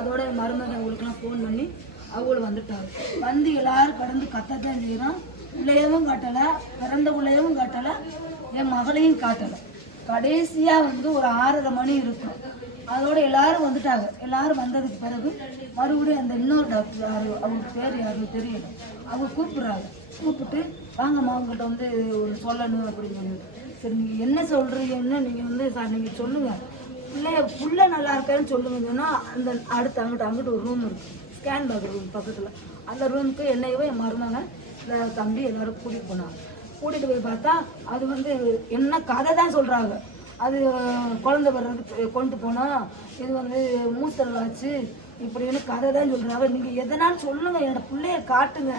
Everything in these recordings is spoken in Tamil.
அதோட மருமகன் அவங்களுக்குலாம் ஃபோன் பண்ணி அவங்களும் வந்துட்டாங்க. வந்து எல்லாரும் கடந்து கத்தத்தான் செய்கிறோம் பிள்ளையவும் காட்டலை பிறந்த பிள்ளையவும் காட்டலை என் மகளையும் காட்டலை. கடைசியாக வந்து ஒரு ஆறரை மணி இருக்கும். அதோட எல்லாரும் வந்துட்டாங்க. எல்லாரும் வந்ததுக்கு பிறகு மறுபடியும் அந்த இன்னொரு டாக்டர் யார் அவங்க பேர் யாரும் தெரியல. அவங்க கூப்பிட்றாங்க. கூப்பிட்டு வாங்கம்மா அவங்ககிட்ட வந்து ஒரு சொல்லணும் அப்படின்னு சொல்லி சரி நீங்கள் என்ன சொல்கிறீங்கன்னு நீங்கள் வந்து சார் நீங்கள் சொல்லுங்கள் பிள்ளைய புள்ள நல்லா இருக்கான்னு சொல்லுங்கன்னா அந்த அடுத்து அங்கிட்டு அங்கிட்டு ஒரு ரூம் இருக்கு. ஸ்கேன் பார்க்குற ரூம் பக்கத்தில். அந்த ரூமுக்கு என்னையவோ என் மருமகன் இந்த தம்பி எல்லாரும் கூட்டிகிட்டு போனாங்க. கூட்டிகிட்டு போய் பார்த்தா அது வந்து என்ன கதை தான் சொல்கிறாங்க அது குழந்தை வர்றதுக்கு கொண்டு போனால் இது வந்து மூத்தல் இப்படின்னு கதை தான் சொல்கிறாங்க நீங்கள் எதனாலும் சொல்லுங்கள் என்னோட பிள்ளைய காட்டுங்க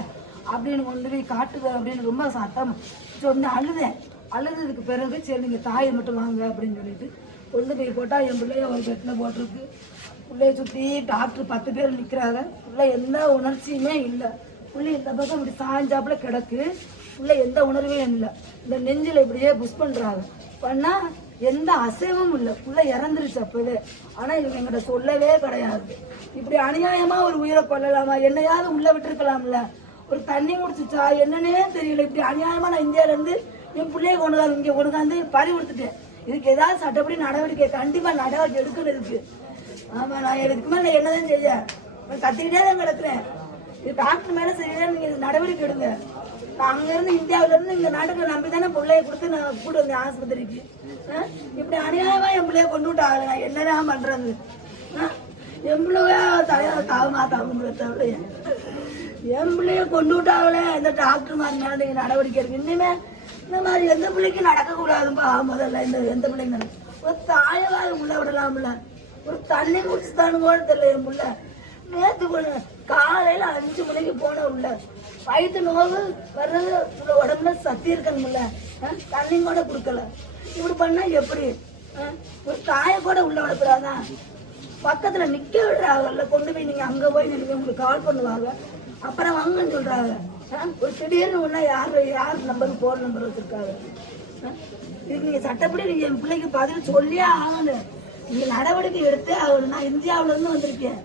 அப்படின்னு கொண்டு போய் காட்டுங்க அப்படின்னு ரொம்ப சத்தம் சொன்ன அழுதேன். அழுததுக்கு பிறகு சரி நீங்கள் தாயை மட்டும் வாங்க அப்படின்னு சொல்லிட்டு கொண்டு போய் போட்டால் என் பிள்ளைய ஒரு பெட்டில் போட்டிருக்கு. பிள்ளைய சுற்றி டாக்டர் பத்து பேர் நிற்கிறாங்க பிள்ளை எந்த உணர்ச்சியுமே இல்லை. பிள்ளை இந்த பக்கம் இப்படி சாஞ்சாப்புல கிடக்கு. பிள்ளை எந்த உணர்வையும் இல்லை. இந்த நெஞ்சில் இப்படியே புஷ் பண்ணுறாங்க பண்ணால் எந்த அசைவும் இல்லை. பிள்ளை இறந்துருச்சு அப்பவே. ஆனால் இவங்க எங்கிட்ட சொல்லவே கிடையாது. இப்படி அநியாயமாக ஒரு உயிரை கொல்லலாமா? என்னையாவது உள்ளே விட்டுருக்கலாம்ல. ஒரு தண்ணி குடிச்சிச்சா? என்னன்னே தெரியல. இப்படி அநியாயமாக நான் இந்தியாவிலேருந்து என் பிள்ளைய கொண்டு இங்கே கொண்டு பறி கொடுத்துட்டேன். இதுக்கு ஏதாவது சட்டப்படி நடவடிக்கை கண்டிப்பாக நடவடிக்கை எடுக்கணும் இருக்கு ஆமாம் நான் இதுக்கு மேலே நான் என்னதான் செய்ய? நான் கத்திக்கிட்டே தான் கிடக்குறேன். இது டாக்டர் மேலே சரியா நீங்கள் நடவடிக்கை எடுங்க. அங்கேருந்து இந்தியாவிலேருந்து இந்த நாட்டுக்கு நம்பி தானே பிள்ளைய கொடுத்து நான் கூட்டு வந்தேன் ஆஸ்பத்திரிக்கு. ஆ? இப்படி அநியாயமாக என் பிள்ளைய கொண்டு விட்டாங்க நான் என்னதான் பண்ணுறது என் பிள்ளைய தலையா தாவுமா தாவும் தவிர என் பிள்ளைய கொண்டு விட்டாங்களே இந்த டாக்டர் மாதிரி நடவடிக்கை இருக்கு இன்னுமே இந்த மாதிரி எந்த பிள்ளைக்கும் நடக்கக்கூடாதுப்பா. முதல்ல இந்த எந்த பிள்ளைங்க ஒரு தாயவாக உள்ள விடலாம்ல. ஒரு தண்ணி குடிச்சு தானு கூட தெரியல என் பிள்ளை நேற்று கொண்டு காலையில் அஞ்சு மணிக்கு போன உள்ள வயிற்று நோவு வர்றது உள்ள உடம்புல சத்தி இருக்கணும்ல ஆ? தண்ணி கூட கொடுக்கல. இப்படி பண்ணா எப்படி? ஆ? ஒரு தாயை கூட உள்ள விடக்கூடாதான் பக்கத்தில் நிற்க விடுறாங்கல்ல கொண்டு போய் நீங்கள் அங்கே போய் நீங்க உங்களுக்கு கால் பண்ணுவாங்க. அப்புறம் வாங்கன்னு சொல்கிறாங்க ஒரு திடீர்னு ஒன்றா யார் யார் நம்பருக்கு ஃபோன் நம்பர் வச்சுருக்காரு? ஆ? இதுக்கு நீங்கள் சட்டப்படி நீங்கள் என் பிள்ளைக்கு பதில் சொல்லியே ஆகணும். நீங்கள் நடவடிக்கை எடுத்து அவர் நான் இந்தியாவிலேருந்து வந்திருக்கேன்.